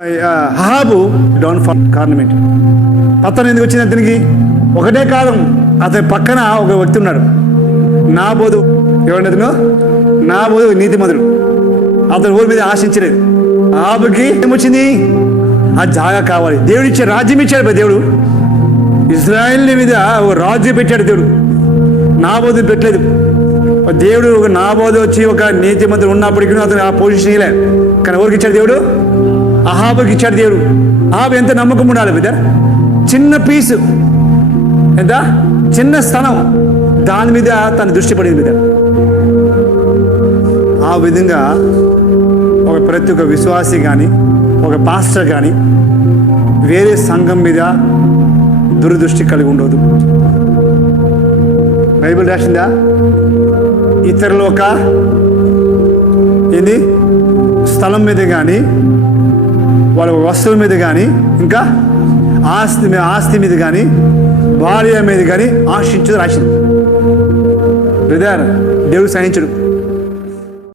అహాబు downfall కారణం ఏంటి? పతనం ఎందుకు వచ్చింది అతనికి? ఒకటే కారణం, అతని పక్కన ఒక వ్యక్తి ఉన్నాడు, నాబోదు. ఎవరండి అతను? నాబోదు నీతిమంతుడు. అతను ఊరి మీద ఆశించలేదు. అహాబుకి ఏమొచ్చింది? ఆ జాగా కావాలి. దేవుడు ఇచ్చే రాజ్యం ఇచ్చాడు. దేవుడు ఇజ్రాయెల్ మీద ఒక రాజు పెట్టాడు. దేవుడు నాబోదు పెట్టలేదు. దేవుడు ఒక నాబోదు వచ్చి ఒక నీతిమంతుడు ఉన్నప్పటికీ అతను ఆ పొజిషన్ ఇలే. కానీ ఎవరికి ఇచ్చాడు? దేవుడు అహాబుకి ఇచ్చాడు. దేవుడు అహాబు ఎంత నమ్మకం ఉండాలి బిడ్డ. చిన్న పీసు, ఎంత చిన్న స్థలం, దాని మీద తన దృష్టి పడింది బిడ్డ. ఆ విధంగా ప్రతి ఒక్క విశ్వాసి కానీ ఒక పాస్టర్ కానీ వేరే సంఘం మీద దురదృష్టి కలిగి ఉండదు. బైబిల్ రాసిందా? ఇతరుల ఒక ఏంది స్థలం మీద కానీ వాళ్ళ వస్తువుల మీద కానీ ఇంకా ఆస్తి మీద కానీ భార్య మీద కానీ ఆశించదు రాసింది. బ్రదర్, దేవుడు సహించడు.